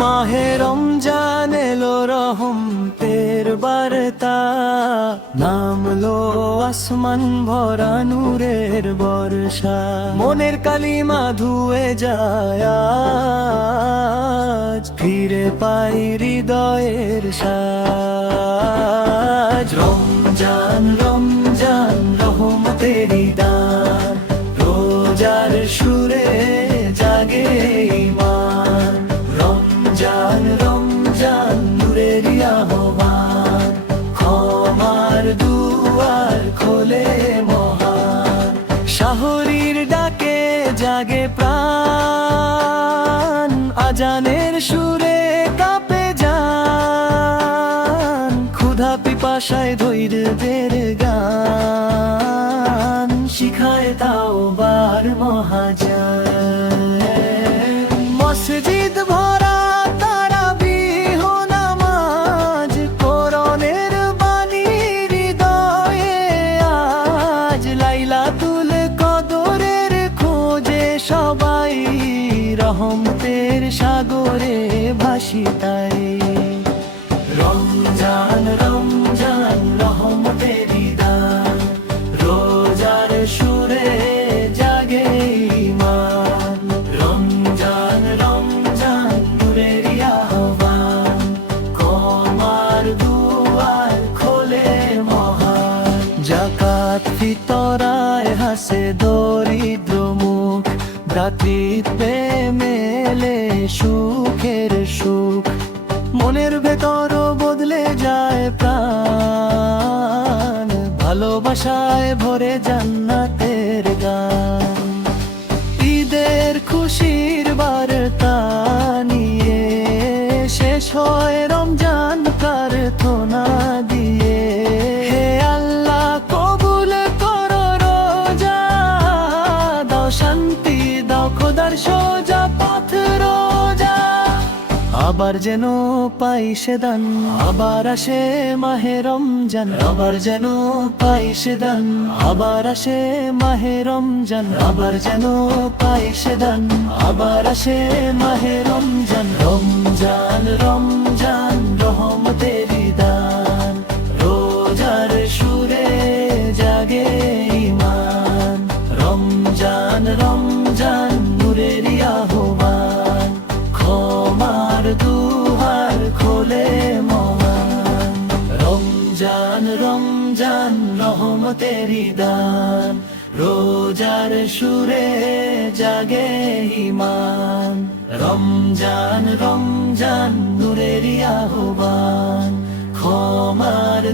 মাহে রমজান এলো রহমতের বার্তা, নামলো আসমান ভরা নূরের বর্ষা। মনের কালিমা ধুয়ে যায় আজ, ফিরে পাই হৃদয়ের সাজ। রমজান রমজান রহমতেরি দান, রোজার সুরে জাগে ঈমান। রমজান রমজান নূরের আহ্বান, ক্ষমার দুয়ার খোলে মহান। শাহরির ডাকে জাগে প্রাণ, আজানের সুরে কাঁপে জান। ক্ষুধা পিপাসায় ধৈর্যের গান, শিখায় তাওবার মহাজান। মসজিদ ভরা তারাবিহ নামাজ, কোরআনের বাণী হৃদয়ে আজ। লাইলাতুল কদরের খোঁজে সবাই, রহমতের সাগরে ভাসি তাই। রমজান রমজান রহমতেরি দান, রোজার সুরে জাগে ঈমান। রমজান রমজান নূরের আহ্বান, ক্ষমার দুয়ার খোলে মহান। যাকাত ফিতরায় হাসে দরিদ্র মুখ, ভ্রাতৃত্বে মেলে সুখের সুখ। মনের ভেতর বদলে যায় প্রাণ, ভালোবাসায় ভরে জান্নাতের গান। ঈদের খুশির বার্তা নিয়ে শেষ হয় রমজান প্রার্থনা দিয়ে। হে আল্লাহ কবুল করো রোজা, দাও শান্তি দাও খোদার সোজা পথ রোজা। আবার যেন পাই সে দান, আবার আসে মাহে রমজান। আবার যেন পাই সে দান, আবার আসে মাহে রমজান। আবার যেন পাই সে দান, আবার আসে মাহে রমজান। রমজান রমজান রহমতেরি দান, রোজার সুরে জাগে ঈমান। রমজান রমজান নূরের আহ্বান, ক্ষমার দুয়ার খোলে মহান। রমজান রমজান রহমতেরি দান, রোজার সুরে জাগে ঈমান। রমজান রমজান নূরের আহ্বান, ক্ষমার